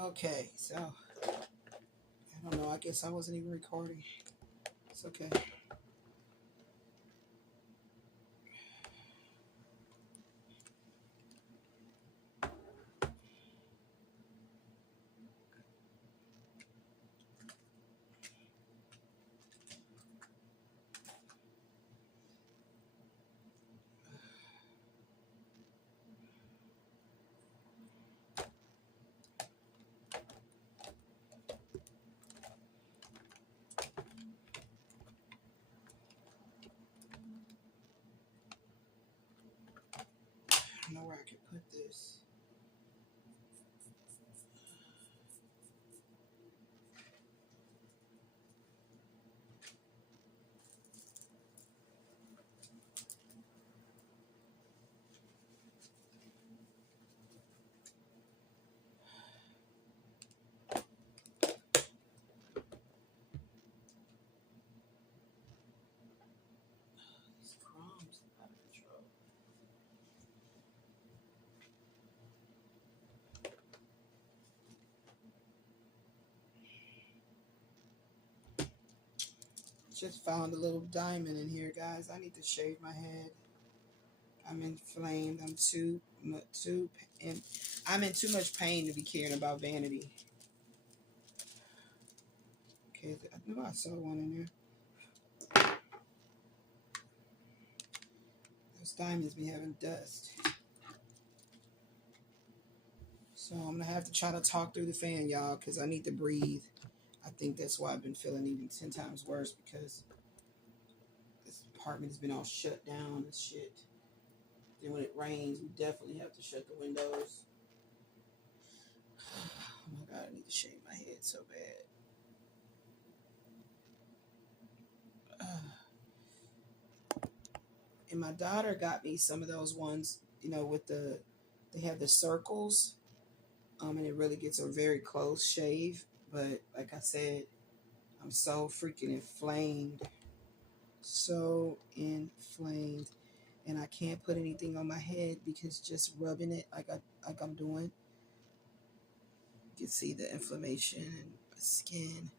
Okay, so I don't know. I guess I wasn't even recording. It's okay. I don't know where I could put this. These crumbs are out of control. Just found a little diamond in here, guys. I need to shave my head. I'm inflamed. I'm in too much pain to be caring about vanity. Okay, I knew I saw one in there. Those diamonds be having dust. So I'm gonna have to try to talk through the fan, y'all, because I need to breathe. I think that's why I've been feeling even 10 times worse, because this apartment has been all shut down and shit. Then when it rains, we definitely have to shut the windows. Oh my God, I need to shave my head so bad. And my daughter got me some of those ones, with they have the circles, and it really gets a very close shave. But like I said, I'm so freaking inflamed. So inflamed. And I can't put anything on my head because just rubbing it like I'm doing, you can see the inflammation in my skin.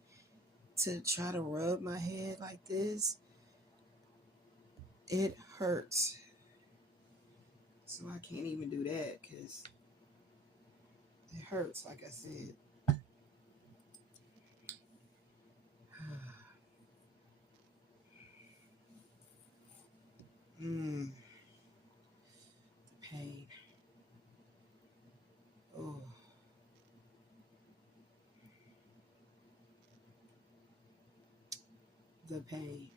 To try to rub my head like this, it hurts. So I can't even do that because it hurts, like I said. The pain. Oh. The pain.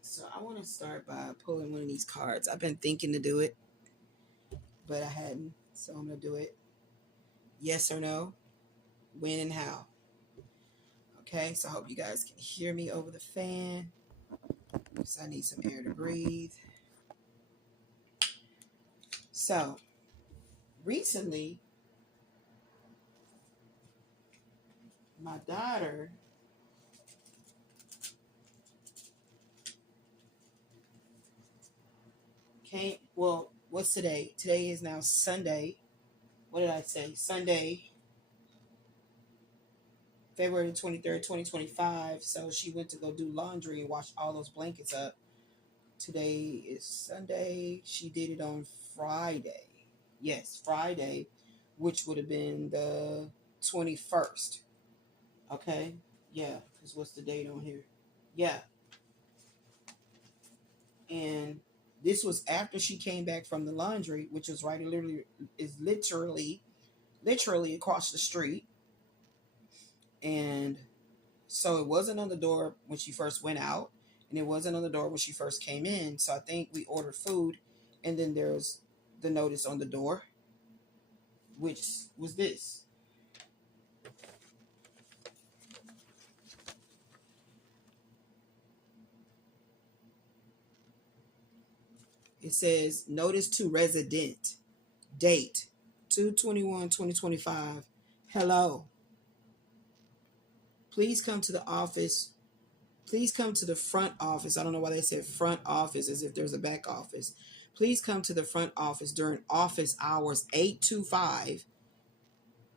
So I want to start by pulling one of these cards. I've been thinking to do it, but I hadn't. So I'm going to do it. Yes or no? When and how? Okay, so I hope you guys can hear me over the fan, because I need some air to breathe. So, recently, my daughter came, well, what's today? Today is now Sunday. What did I say? Sunday, February 23rd, 2025. So she went to go do laundry and wash all those blankets up. Today is Sunday. She did it on Friday. Yes, Friday, which would have been the 21st. Okay? Yeah, because what's the date on here? Yeah. And this was after she came back from the laundry, which was literally across the street. And so it wasn't on the door when she first went out, and it wasn't on the door when she first came in. So I think we ordered food, and then there's the notice on the door, which was this. It says, notice to resident, date, 2/21/2025. Hello. Please come to the office. Please come to the front office. I don't know why they said front office as if there's a back office. Please come to the front office during office hours 8 to 5.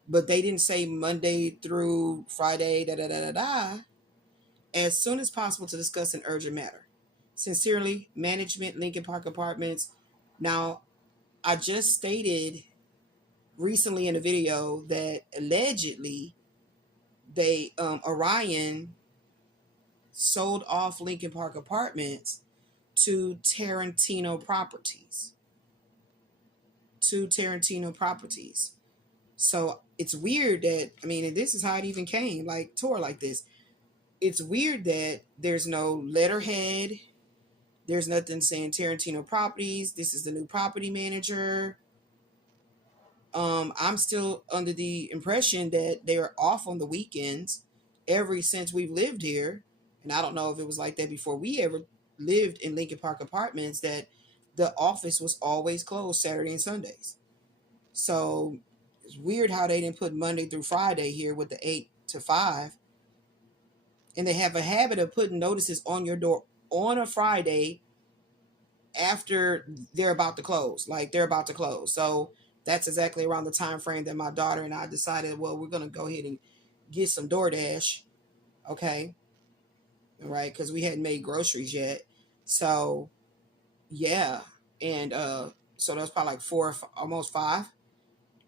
But they didn't say Monday through Friday, da da da da da. As soon as possible to discuss an urgent matter. Sincerely, management, Lincoln Park Apartments. Now, I just stated recently in a video that allegedly Orion sold off Lincoln Park Apartments to Tarantino Properties. So it's weird that, I mean, and this is how it even came, like tour like this. It's weird that there's no letterhead. There's nothing saying Tarantino Properties. This is the new property manager. I'm still under the impression that they're off on the weekends ever since we've lived here. And I don't know if it was like that before we ever lived in Lincoln Park Apartments, that the office was always closed Saturday and Sundays. So it's weird how they didn't put Monday through Friday here with the 8 to 5. And they have a habit of putting notices on your door on a Friday after they're about to close. Like they're about to close. So that's exactly around the time frame that my daughter and I decided, well, we're going to go ahead and get some DoorDash. Okay. Right. Because we hadn't made groceries yet. So, yeah. And so that was probably like 4, almost 5.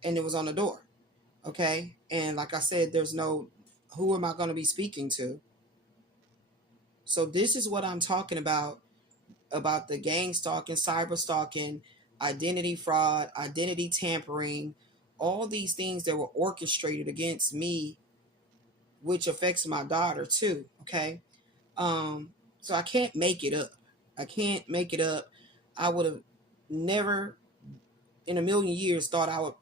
And it was on the door. Okay. And like I said, there's no, who am I going to be speaking to? So this is what I'm talking about the gang stalking, cyber stalking, identity fraud, identity tampering, all these things that were orchestrated against me, which affects my daughter too. Okay. So I can't make it up. I would have never in a million years thought I would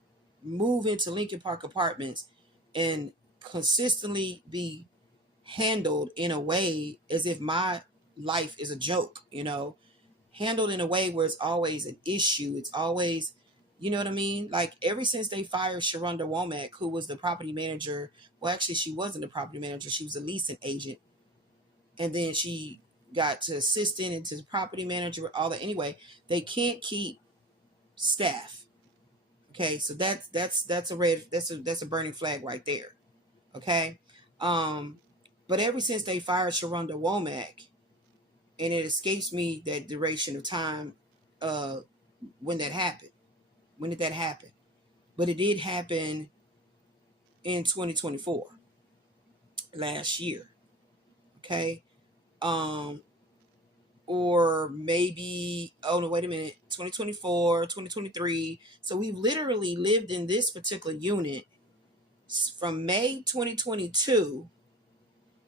move into Lincoln Park Apartments and consistently be handled in a way as if my life is a joke, handled in a way where it's always an issue. It's always, you know what I mean? Like ever since they fired Sharonda Womack, who was the property manager. Well, actually, she wasn't the property manager. She was a leasing agent. And then she got to assistant and to the property manager, all that. Anyway, they can't keep staff. Okay. So that's a burning flag right there. Okay. But ever since they fired Sharonda Womack, and it escapes me that duration of time, when that happened. When did that happen? But it did happen in 2024, last year. Okay. Or maybe, oh no, wait a minute, 2024, 2023. So we've literally lived in this particular unit from May 2022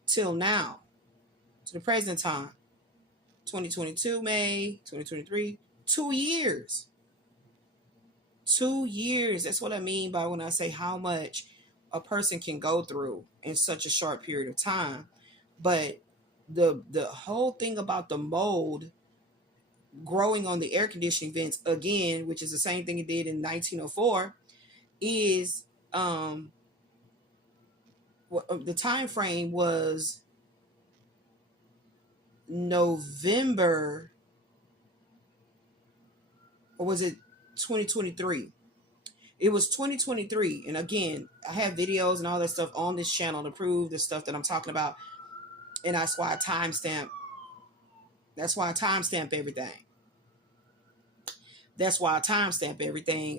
till now, to the present time. 2022 May, 2023, 2 years. 2 years. That's what I mean by when I say how much a person can go through in such a short period of time. But the whole thing about the mold growing on the air conditioning vents again, which is the same thing it did in 1904, is the time frame was November, or was it 2023? It was 2023. And again, I have videos and all that stuff on this channel to prove the stuff that I'm talking about. And that's why I timestamp. That's why I timestamp everything.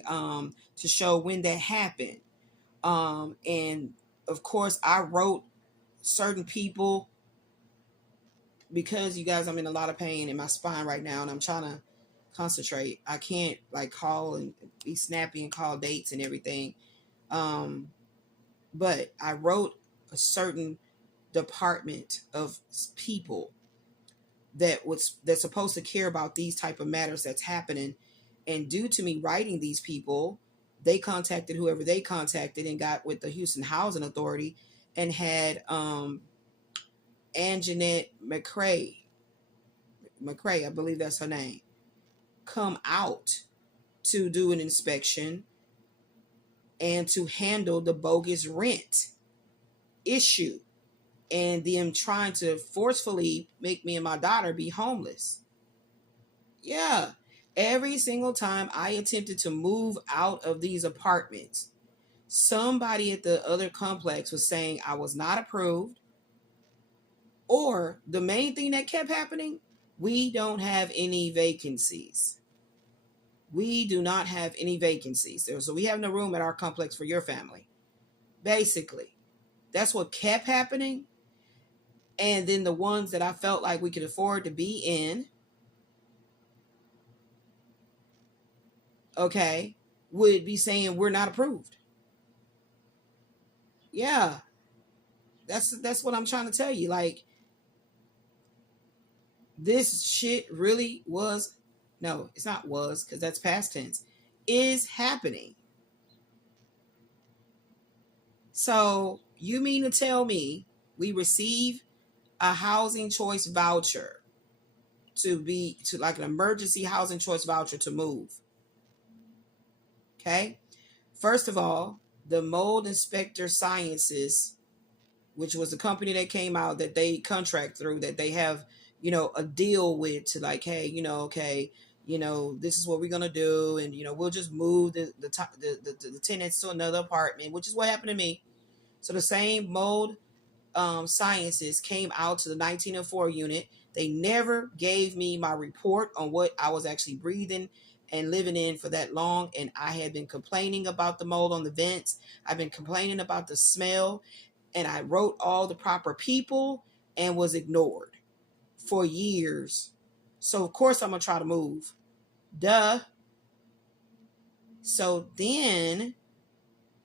To show when that happened. And of course, I wrote certain people, because you guys, I'm in a lot of pain in my spine right now, and I'm trying to concentrate. I can't like call and be snappy and call dates and everything. But I wrote a certain department of people that's supposed to care about these type of matters that's happening. And due to me writing these people, they contacted whoever they contacted and got with the Houston Housing Authority and had Anjanette McCray, I believe that's her name, come out to do an inspection and to handle the bogus rent issue and them trying to forcefully make me and my daughter be homeless. Yeah. Every single time I attempted to move out of these apartments, somebody at the other complex was saying I was not approved. Or the main thing that kept happening, we don't have any vacancies. We do not have any vacancies. So we have no room at our complex for your family. Basically, that's what kept happening. And then the ones that I felt like we could afford to be in, okay, would be saying we're not approved. Yeah, that's what I'm trying to tell you. Like, this shit really was, no, it's not was, because that's past tense, is happening. So you mean to tell me we receive a housing choice voucher to like an emergency housing choice voucher to move? Okay. First of all, the Mold Inspector Sciences, which was the company that came out that they contract through, that they have, a deal with, to like, hey, okay, this is what we're gonna do, and we'll just move the tenants to another apartment, which is what happened to me. So the same Mold Sciences came out to the 1904 unit. They never gave me my report on what I was actually breathing and living in for that long. And I had been complaining about the mold on the vents. I've been complaining about the smell. And I wrote all the proper people and was ignored for years. So of course I'm going to try to move. Duh. So then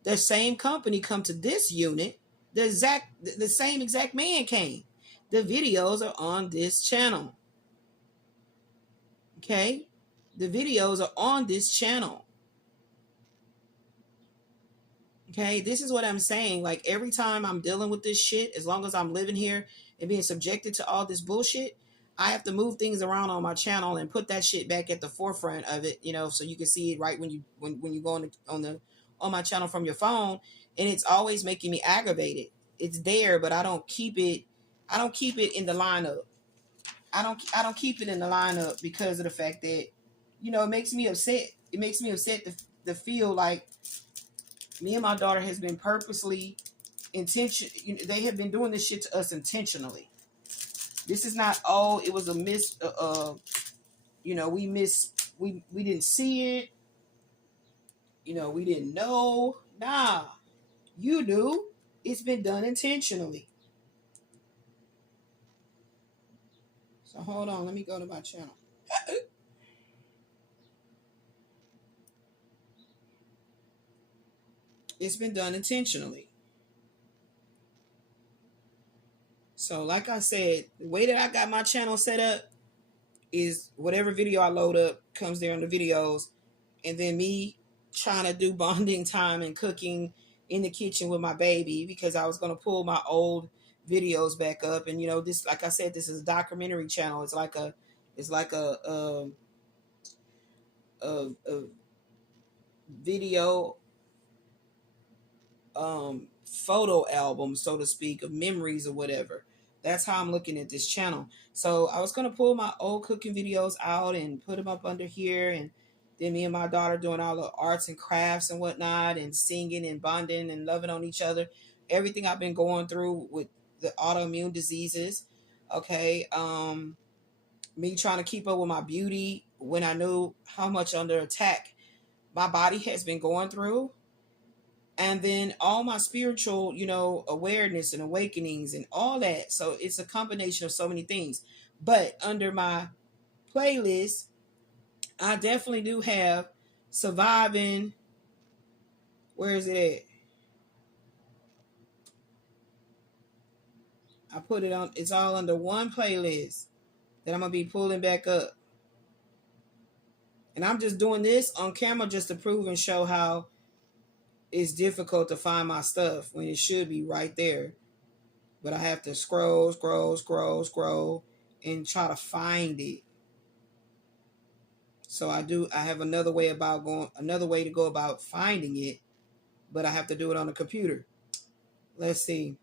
the same company come to this unit. The same exact man came. The videos are on this channel. Okay? The videos are on this channel. Okay? This is what I'm saying. Like, every time I'm dealing with this shit, as long as I'm living here and being subjected to all this bullshit, I have to move things around on my channel and put that shit back at the forefront of it, so you can see it right when you go on my channel from your phone. And it's always making me aggravated. It's there, but I don't keep it in the lineup. I don't keep it in the lineup because of the fact that, it makes me upset. It makes me upset to feel like me and my daughter has been purposely they have been doing this shit to us intentionally. This is not, it was a miss, we didn't see it. We didn't know. Nah, you do. It's been done intentionally. So hold on, let me go to my channel. It's been done intentionally. So like I said, the way that I got my channel set up is whatever video I load up comes there on the videos, and then me trying to do bonding time and cooking in the kitchen with my baby, because I was going to pull my old videos back up. And this, like I said, this is a documentary channel. It's like a video photo album, so to speak, of memories or whatever. That's how I'm looking at this channel. So I was going to pull my old cooking videos out and put them up under here, and then me and my daughter doing all the arts and crafts and whatnot, and singing and bonding and loving on each other. Everything I've been going through with the autoimmune diseases. Okay. Me trying to keep up with my beauty when I knew how much under attack my body has been going through. And then all my spiritual, awareness and awakenings and all that. So it's a combination of so many things. But under my playlist, I definitely do have Surviving. Where is it at? I put it on. It's all under one playlist that I'm going to be pulling back up. And I'm just doing this on camera just to prove and show how it's difficult to find my stuff when it should be right there. But I have to scroll, and try to find it. So I have another way to go about finding it. but I have to do it on a computer. Let's see.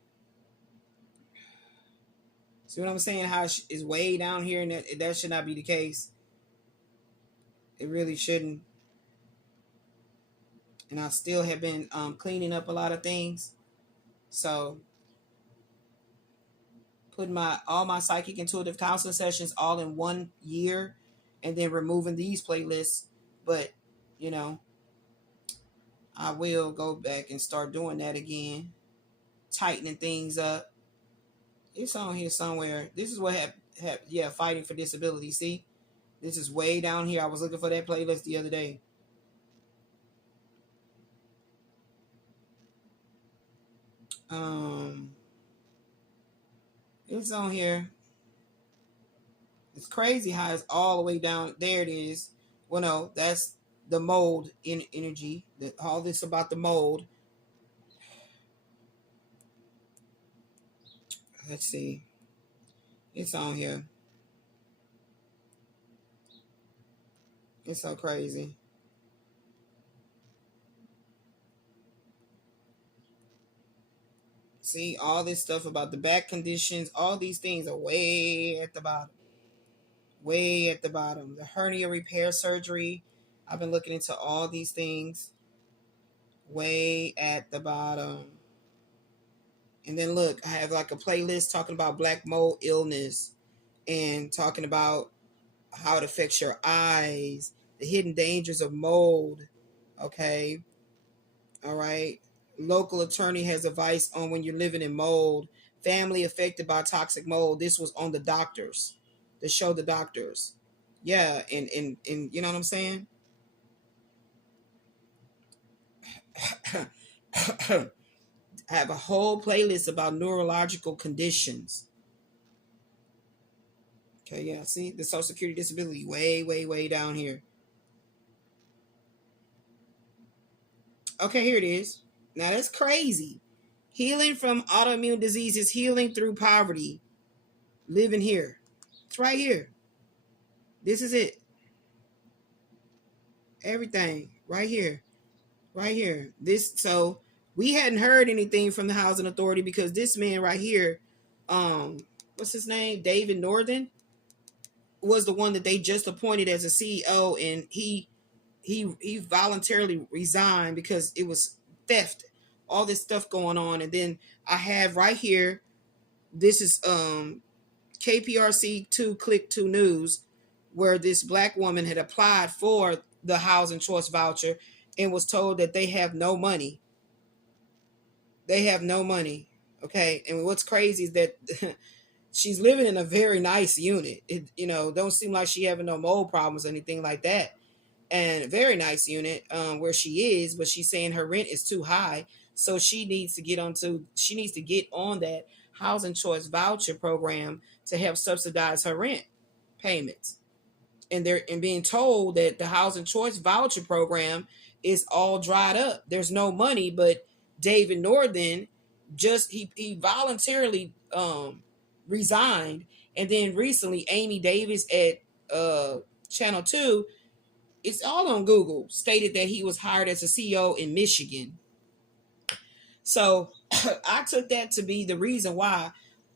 See what I'm saying? How it's way down here, and that should not be the case. It really shouldn't. And I still have been cleaning up a lot of things. So putting all my psychic intuitive counseling sessions all in 1 year, and then removing these playlists. But you know, I will go back and start doing that again, tightening things up. It's on here somewhere. This is what yeah, fighting for disability. See, this is way down here. I was looking for that playlist the other day. It's on here. It's crazy how it's all the way down. There it is. Well, no, that's the mold in energy. All this about the mold. Let's see. It's on here. It's so crazy. See, all this stuff about the back conditions, all these things are way at the bottom. Way at the bottom. The hernia repair surgery. I've been looking into all these things. Way at the bottom. And then look, I have like a playlist talking about black mold illness and talking about how it affects your eyes, the hidden dangers of mold. Okay. All right. Local attorney has advice on when you're living in mold. Family affected by toxic mold. This was on the doctors. The show The Doctors. Yeah, and you know what I'm saying? I have a whole playlist about neurological conditions. Okay, yeah, see the Social Security disability way, way, way down here. Okay, here it is. Now that's crazy. Healing from autoimmune diseases, healing through poverty. Living here. It's right here. This is it. Everything right here. Right here. So we hadn't heard anything from the housing authority because this man right here, what's his name? David Northern, was the one that they just appointed as a CEO, and he voluntarily resigned because it was theft, all this stuff going on. And then I have right here, this is KPRC 2 Click 2 News, where this black woman had applied for the housing choice voucher and was told that they have no money. They have no money. Okay. And what's crazy is that she's living in a very nice unit. It, don't seem like she having no mold problems or anything like that. And a very nice unit where she is, but she's saying her rent is too high. So she needs to get on that housing choice voucher program to help subsidize her rent payments. And being told that the housing choice voucher program is all dried up. There's no money, but David Northern he voluntarily resigned. And then recently Amy Davis at Channel 2, it's all on Google, stated that he was hired as a CEO in Michigan. So I took that to be the reason why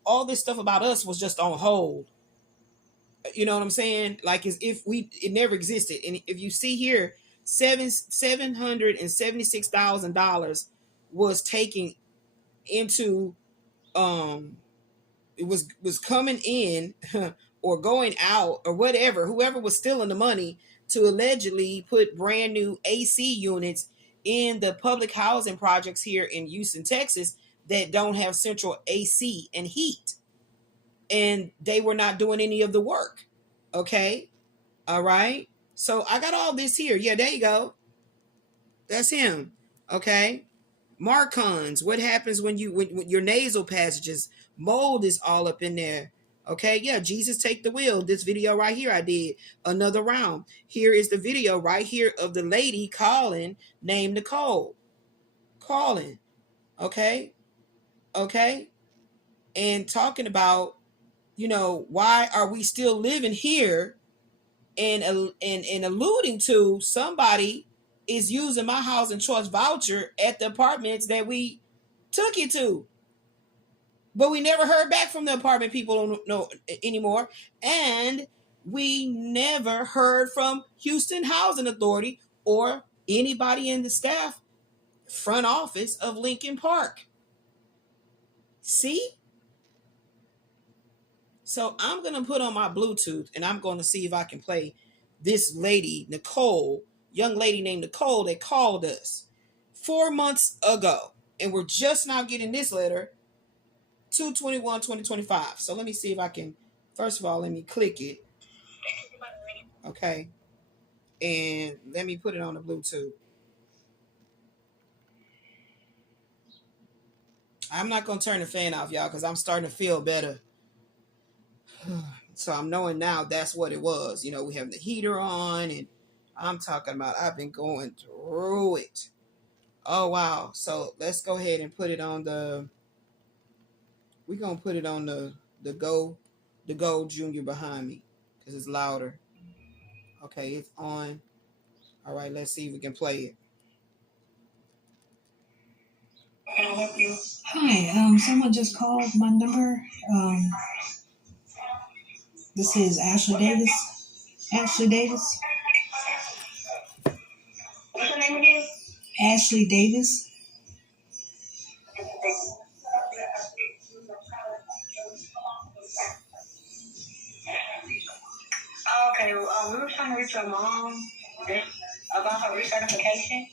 all this stuff about us was just on hold. You know what I'm saying? Like as if it never existed. And if you see here, $776,000 was taken into it was coming in or going out or whatever, whoever was stealing the money, to allegedly put brand new AC units in the public housing projects here in Houston, Texas, that don't have central AC and heat. And they were not doing any of the work. Okay. All right. So I got all this here. Yeah, there you go. That's him. Okay. Marcons. What happens when your nasal passages, mold is all up in there. Okay. Yeah. Jesus Take the Wheel. This video right here, I did another round. Here is the video right here of the lady calling, named Nicole. Calling. Okay. Okay. And talking about, why are we still living here, and alluding to somebody is using my housing choice voucher at the apartments that we took it to. But we never heard back from the apartment people no anymore. And we never heard from Houston Housing Authority or anybody in the staff front office of Lincoln Park. See? So I'm going to put on my Bluetooth and I'm going to see if I can play this lady, Nicole, young lady named Nicole that called us 4 months ago. And we're just now getting this letter, 2/21/2025. So let me see if I can, first of all, let me click it. Okay. And let me put it on the Bluetooth. I'm not going to turn the fan off, y'all, because I'm starting to feel better. So I'm knowing now that's what it was. You know, we have the heater on, and I'm talking about I've been going through it. Oh, wow. So let's go ahead and put it on the, we're going to put it on the Go Junior behind me because it's louder. Okay, it's on. All right, let's see if we can play it. Can I help you? Hi, someone just called my number. This is Ashley Davis. Ashley Davis. What's your name again? Ashley Davis. Okay, we were trying to reach your mom about her recertification.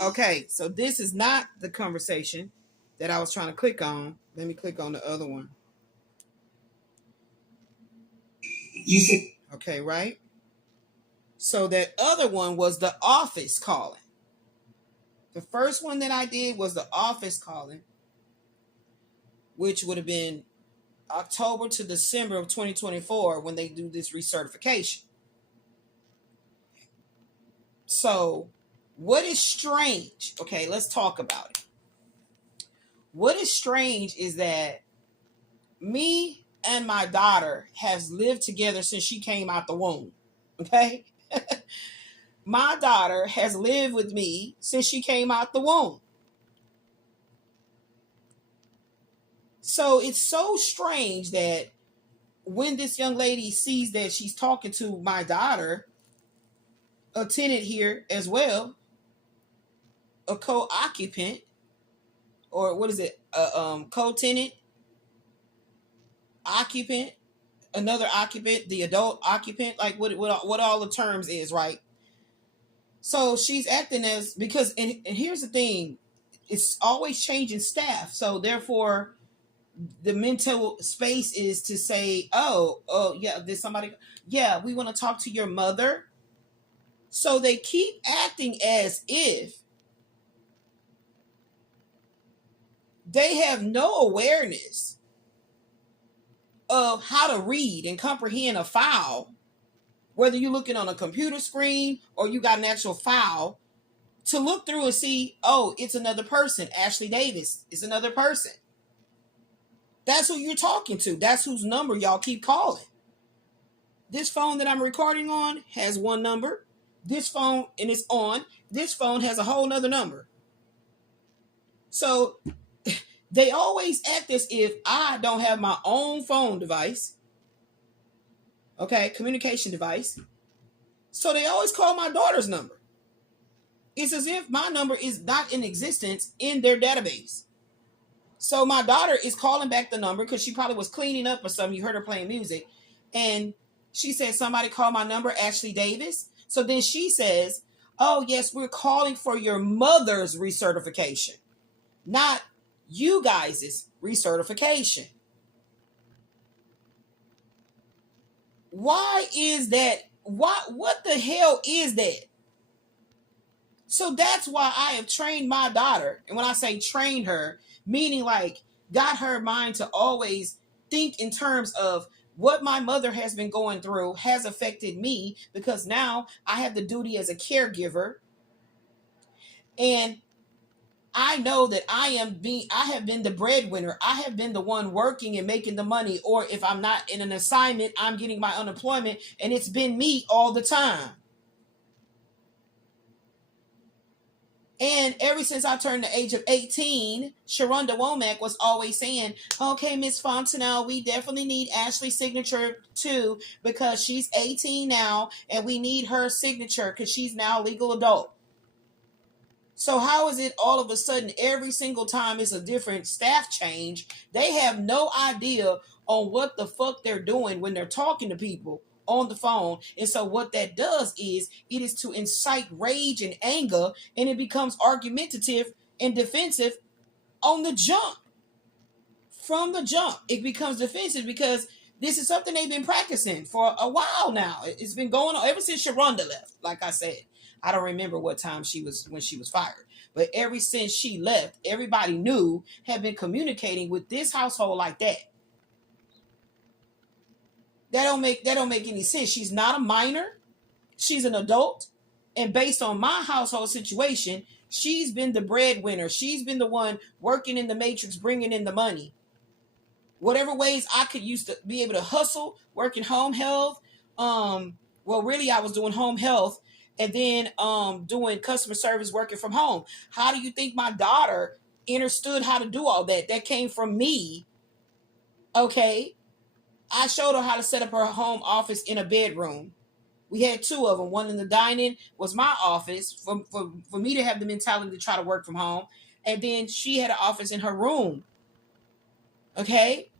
Okay, so this is not the conversation that I was trying to click on. Let me click on the other one. You said. Okay, right? So that other one was the office calling. The first one that I did was the office calling, which would have been October to December of 2024 when they do this recertification. So what is strange? Okay, let's talk about it. What is strange is that me and my daughter has lived together since she came out the womb. Okay? My daughter has lived with me since she came out the womb. So it's so strange that when this young lady sees that she's talking to my daughter, a tenant here as well, a co-occupant, or what is it? Co-tenant, occupant, another occupant, the adult occupant, like what all the terms is, right? So she's acting as, because, and here's the thing, it's always changing staff. So therefore, the mental space is to say, oh, yeah, there's somebody, yeah, we want to talk to your mother. So they keep acting as if they have no awareness of how to read and comprehend a file, whether you're looking on a computer screen or you got an actual file to look through and see, oh, it's another person. Ashley Davis is another person. That's who you're talking to. That's whose number y'all keep calling. This phone that I'm recording on has one number. This phone, and it's on. This phone has a whole nother number. So they always act as if I don't have my own phone device. Okay, communication device. So they always call my daughter's number. It's as if my number is not in existence in their database. So my daughter is calling back the number because she probably was cleaning up or something. You heard her playing music. And she said, somebody called my number, Ashley Davis. So then she says, oh, yes, we're calling for your mother's recertification, not you guys' recertification. Why is that? What the hell is that? So that's why I have trained my daughter. And when I say trained her, meaning like got her mind to always think in terms of what my mother has been going through has affected me, because now I have the duty as a caregiver. And I know that I have been the breadwinner. I have been the one working and making the money. Or if I'm not in an assignment, I'm getting my unemployment, and it's been me all the time. And ever since I turned the age of 18, Sharonda Womack was always saying, okay, Miss Fontenelle, we definitely need Ashley's signature too, because she's 18 now and we need her signature because she's now a legal adult. So how is it all of a sudden every single time it's a different staff change, they have no idea on what the fuck they're doing when they're talking to people on the phone? And so what that does is it is to incite rage and anger, and it becomes argumentative and defensive on the jump. From the jump, it becomes defensive because this is something they've been practicing for a while now. It's been going on ever since Sharonda left. Like I said, I don't remember what time when she was fired, but ever since she left, everybody knew, had been communicating with this household like that. That don't make any sense. She's not a minor. She's an adult. And based on my household situation, she's been the breadwinner. She's been the one working in the matrix, bringing in the money. Whatever ways I could use to be able to hustle, work in home health. Well, really, I was doing home health and then doing customer service, working from home. How do you think my daughter understood how to do all that? That came from me. Okay. I showed her how to set up her home office in a bedroom. We had two of them. One in the dining was my office for me to have the mentality to try to work from home. And then she had an office in her room. Okay.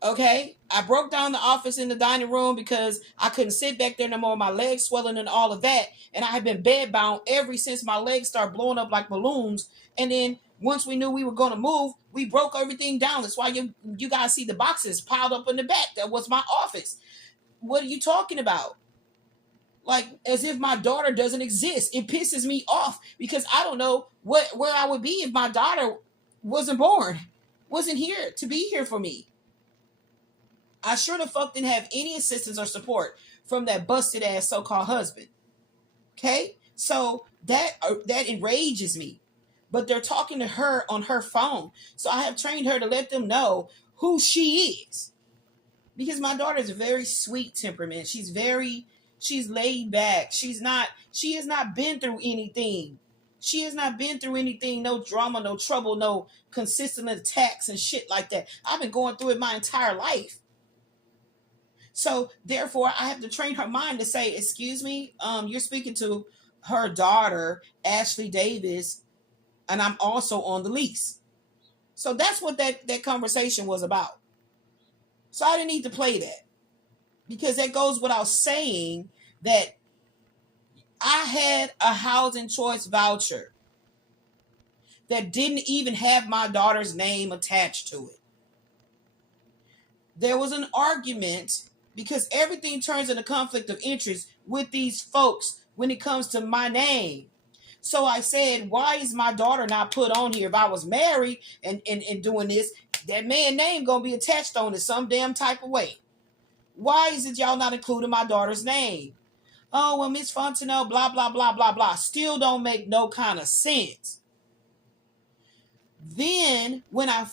I broke down the office in the dining room because I couldn't sit back there no more. My legs swelling and all of that. And I had been bedbound ever since my legs started blowing up like balloons. And then once we knew we were going to move, we broke everything down. That's why you guys see the boxes piled up in the back. That was my office. What are you talking about? Like, as if my daughter doesn't exist. It pisses me off because I don't know where I would be if my daughter wasn't born, wasn't here to be here for me. I sure the fuck didn't have any assistance or support from that busted ass so-called husband. Okay? So that enrages me. But they're talking to her on her phone. So I have trained her to let them know who she is. Because my daughter is a very sweet temperament. She's laid back. She has not been through anything. She has not been through anything, no drama, no trouble, no consistent attacks and shit like that. I've been going through it my entire life. So therefore, I have to train her mind to say, excuse me, you're speaking to her daughter, Ashley Davis, and I'm also on the lease. So that's what that conversation was about. So I didn't need to play that. Because that goes without saying that I had a housing choice voucher that didn't even have my daughter's name attached to it. There was an argument because everything turns into conflict of interest with these folks when it comes to my name. So I said, why is my daughter not put on here? If I was married and doing this, that man's name going to be attached on it some damn type of way. Why is it y'all not including my daughter's name? Oh, well, Miss Fontenelle, blah, blah, blah, blah, blah. Still don't make no kind of sense. Then when I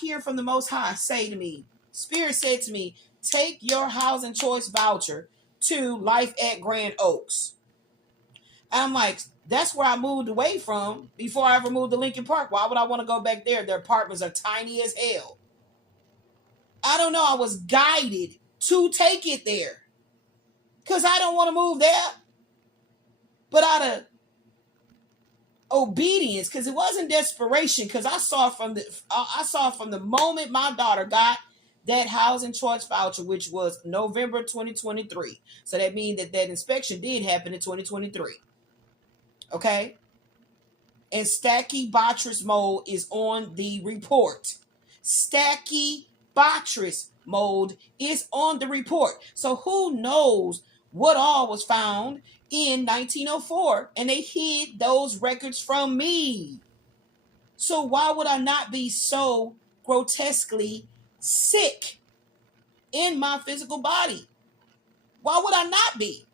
hear from the Most High say to me, Spirit said to me, take your housing choice voucher to Life at Grand Oaks. And I'm like, that's where I moved away from before I ever moved to Lincoln Park. Why would I want to go back there? Their apartments are tiny as hell. I don't know. I was guided to take it there because I don't want to move there. But out of obedience, because it wasn't desperation, because I saw from the moment my daughter got that housing choice voucher, which was November 2023. So that means that inspection did happen in 2023. Okay? And Stachybotrys mold is on the report. Stachybotrys mold is on the report. So who knows what all was found in 1904, and they hid those records from me. So why would I not be so grotesquely sick in my physical body? Why would I not be?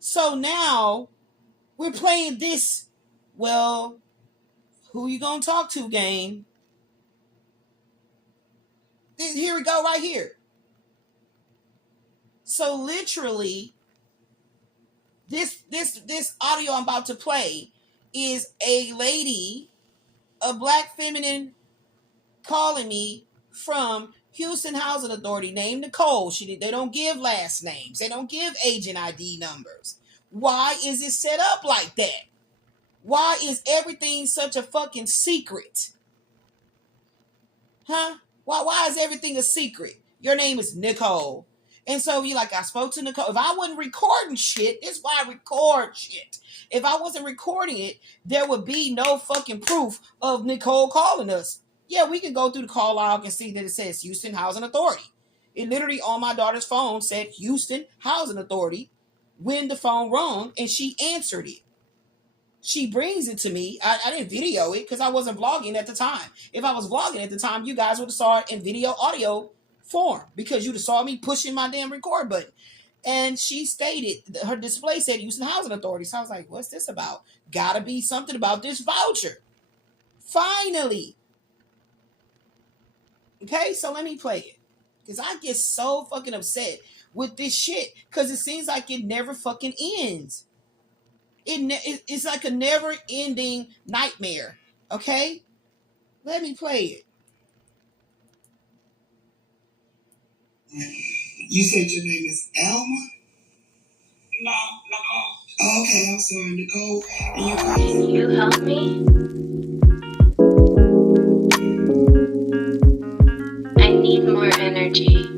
So now we're playing this, well, who you gonna talk to game? Here we go right here. So literally, This audio I'm about to play is a lady, a black feminine, calling me from Houston Housing Authority named Nicole. They don't give last names. They don't give agent ID numbers. Why is it set up like that? Why is everything such a fucking secret? Huh? Why is everything a secret? Your name is Nicole. And so you like, I spoke to Nicole. If I wasn't recording shit, this is why I record shit. If I wasn't recording it, there would be no fucking proof of Nicole calling us. Yeah, we can go through the call log and see that it says Houston Housing Authority. It literally on my daughter's phone said Houston Housing Authority when the phone rung and she answered it. She brings it to me. I didn't video it because I wasn't vlogging at the time. If I was vlogging at the time, you guys would have saw it in video audio form because you'd have saw me pushing my damn record button. And she stated, her display said Houston Housing Authority. So I was like, what's this about? Gotta be something about this voucher. Finally. Okay, so let me play it. Because I get so fucking upset with this shit because it seems like it never fucking ends. It's like a never-ending nightmare. Okay? Let me play it. You said your name is Alma? No, Nicole. Oh, okay, I'm sorry, Nicole. And Can you help me? I need more energy.